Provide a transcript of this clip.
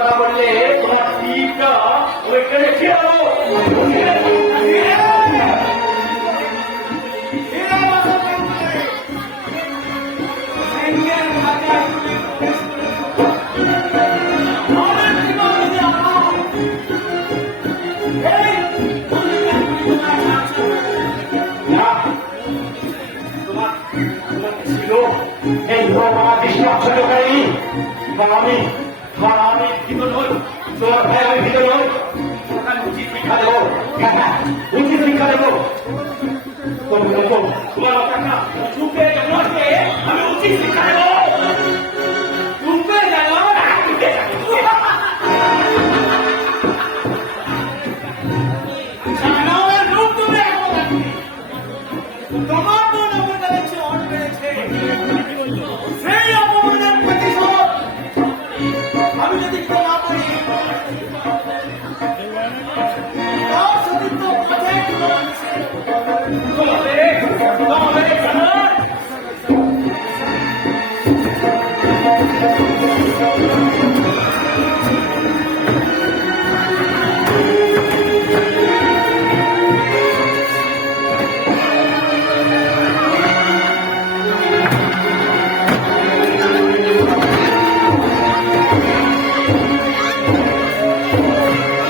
কথা বললে তোমার টিপটা ওইখানে খেয়ালো। আমি ভীত নই, তোমার ভাই আমি ভীত নই। আমি উচিত শিক্ষা দেবো, উচিত শিক্ষা দেবো। তোমার টাকা চুপে জন্মকে আমি উচিত শিক্ষা দেবো। চুপে জানো তোমার তো নগর বেড়েছে, অন বেড়েছে, সেই অপমানের প্রতিশোধ আমি যদি ক্ষমা করি তার সতীর্থ পথে